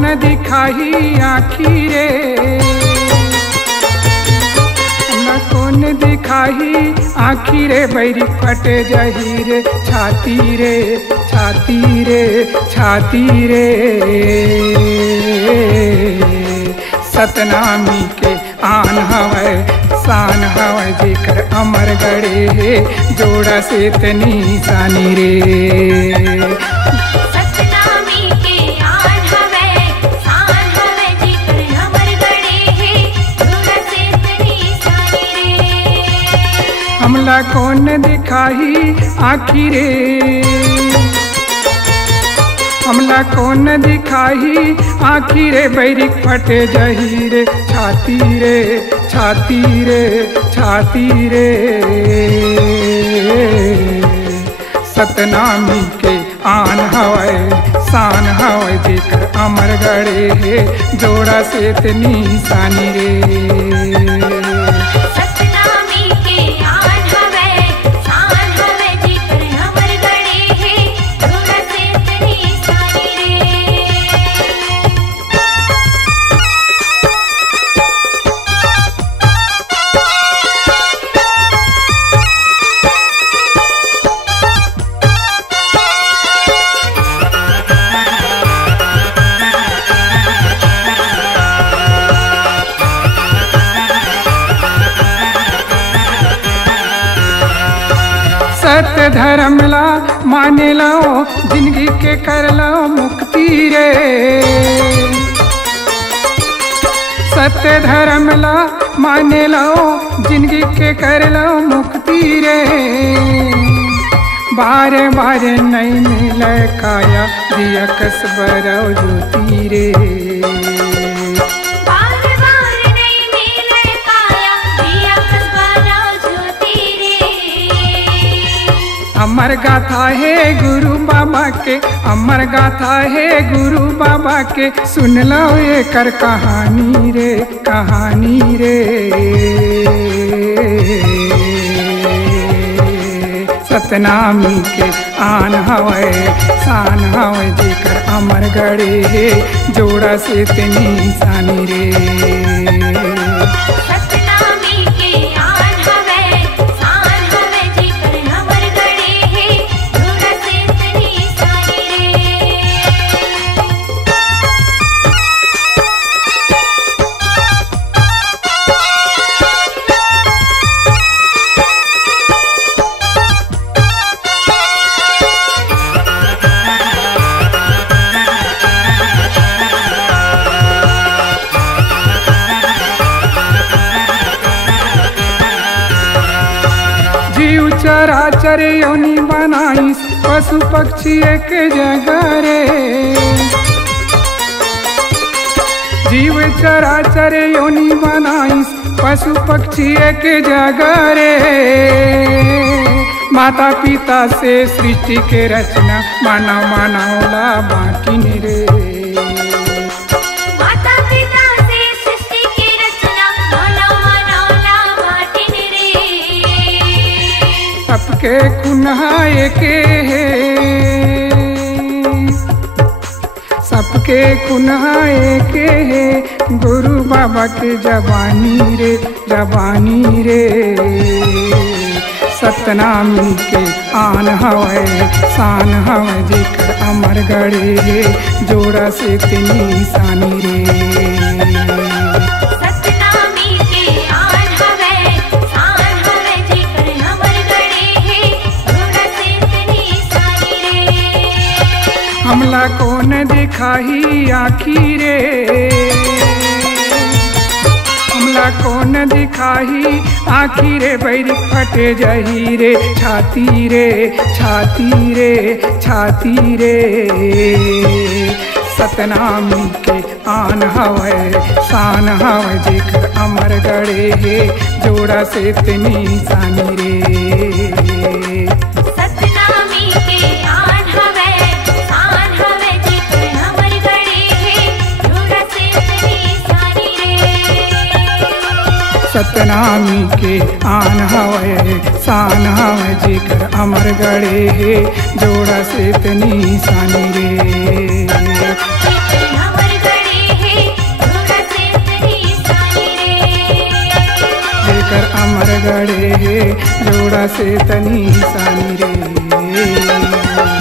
कौन दिखाही आखी रे, हमरा कौन दिखाही आखी रे, बैरी फटे जही रे छाती रे छाती रे छाती रे। सतनामी के आन हवै शान हवै, जेकर अमर गढ़े हे जोड़ा से तनी सानी रे। सतनामी के आन हवै शान हवै, जेकर अमर गढ़े हे जोड़ा से तनी सानी रे। हमला कौन दिखाही आखी रे, हमला कौन दिखाही आखी रे, बैरिक फटे जही रे छाती रे छाती रे छाती रे। सतनामी के आन हवै शान हवै, जेकर अमर गढ़े हे जोड़ा से तनी सानी रे। सतनामी के आन हवै शान हवै, जेकर अमर गढ़े हे जोड़ा से तनी सानी रे। सत्य धर्म ला माने लो, जिंदगी के कर लो मुक्ति रे। सत्य धर्म ला माने लो, जिंदगी के कर लो मुक्ति रे। बारे बारे नहीं मिले काया, दिया कसबर ज्योति रे। अमर गाथा है गुरु बाबा के, अमर गाथा है गुरु बाबा के, सुन लो ये कर कहानी रे कहानी रे। सतनामी के आन हवै शान हवै, जेकर अमर गढ़े हे जोड़ा से तनी सानी रे। जीव चराचर योनि बनाईस, पशु पक्षी एक जगह रे। जीव चराचर योनि बनाईस, पशु पक्षी एक जगह रे। माता पिता से सृष्टि के रचना, मानव मानवला बांटिन रे। सबके खुनाए के है, सबके खुनाए के है, गुरु बाबा के जबानी रे जबानी रे। सतनामी के आन हवै शान हवै, जेकर अमर गढ़े हे जोड़ा से तनी सानी रे। हमला कौन दिखाही आखी रे, हमला कौन दिखाही आखी रे, बैरी फटे जही रे छाती रे छाती रे छाती रे। सतनामी के आन हवै शान हवै, जेकर अमर गढ़े हे जोड़ा से तनी सानी रे। सतनामी के आन हवै शान हवै, जेकर अमर गढ़े हे जोड़ा से तनी सानी रे। थोड़ा से तनी सानी रे।